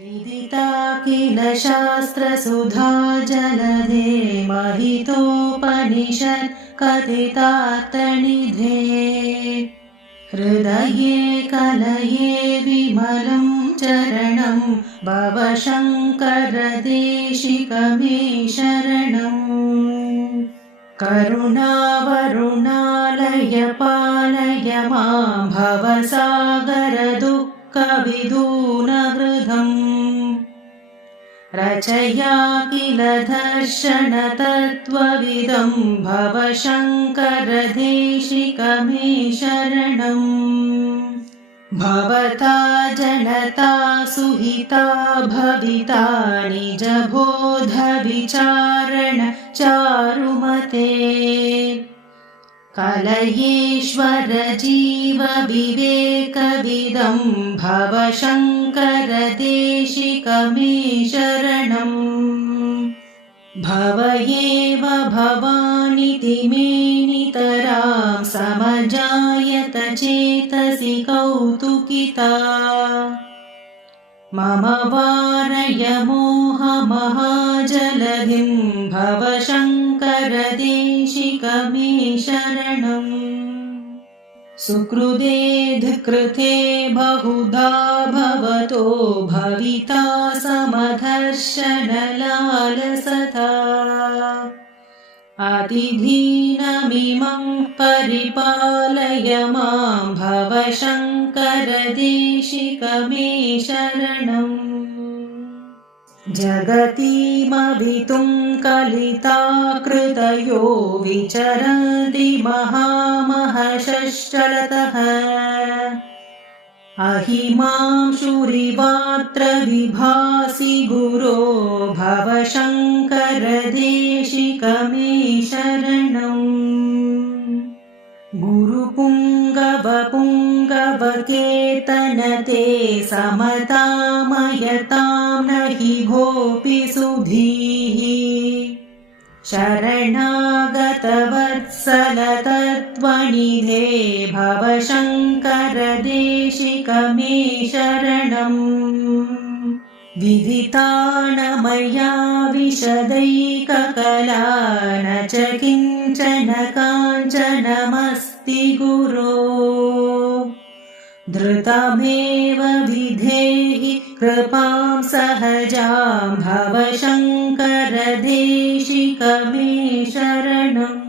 विदिता किल शास्त्रसुधा जलधे महितोपनिषत् कथितार्थनिधे हृदये कलये विमलं चरणं भवशङ्करदेशिकमे शरणम् करुणावरुणालय पालय मां भवसागरदुःखविदूनहृदम् रचया किल दर्शनतत्त्वविदं भवशङ्करदेशिकमे शरणम् भवता जनता सुहिता भविता निजबोधविचारण चारुमते कलयेश्वर जीव विवेकविदं भवशङ्करदेशिकमे शरणम् भव एव भवानिति मे नितरां समजायत चेतसि कौतुकिता मम वारय मोहमहाजलधिं भवशङ्करदेशिकमे शरणम् सुकृते बहुधा भवतो भविता समदर्शनलालसता अतिदीनमिमं परिपालय मां भवशङ्करदेशिकमे शरणम् जगतीमवितुं कलिताकृतयो विचरन्ति महामहश्चलतः अहिमांशुरिवात्र विभासि गुरो भवशङ्करदेशिकमे शरणम् गुरुपुङ्गवपुङ्गवकेतनते समतामयतां नहि भोऽपि सुधीः शरणागतवत्सलतत्त्वनिधे भवशङ्करदेशिकमे शरणम् विदिता न मया विशदैककला न च किञ्चन काञ्चनमस्ति गुरो धृतमेव विधेहि कृपां सहजां भवशङ्करदेशिकमे शरणम्।